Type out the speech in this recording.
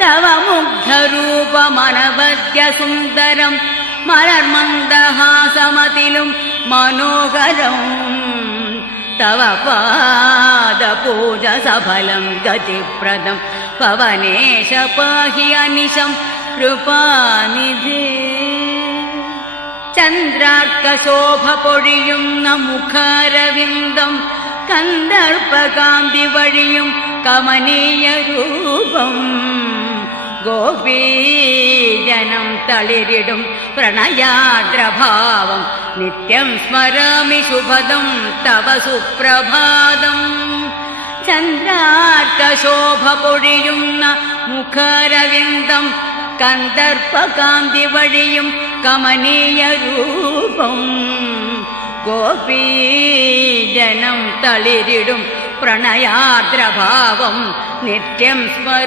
തവ മുഗ്ധരൂപമനവദ്യ സുന്ദരം മലർമന്ദഹാസമതിലും മനോഹരം തവ പാദപൂജ സഫലം ഗതിപ്രദം പവനേശ പാഹി അനിശം കൃപാനിധേ ചന്ദ്രാർക്കശോഭ പൊഴിയുന്ന മുഖാരവിന്ദം കന്ദർപ്പകാന്തി വഴിയും കമനീയ രൂപം ഗോപീജനം തളിരിടും പ്രണയാദ്രഭാവം നിത്യം സ്മരാമി ശുഭദം തവ സുപ്രഭാതം ചന്ദ്രാർക്കശോഭ പൊഴിയുന്ന മുഖാരവിന്ദം കന്ദർപ്പകാന്തി വഴിയും കമനീയ രൂപം ഗോപീജനം തളിരിടും പ്രണയാദ്രഭാവം നിത്യം സ്മര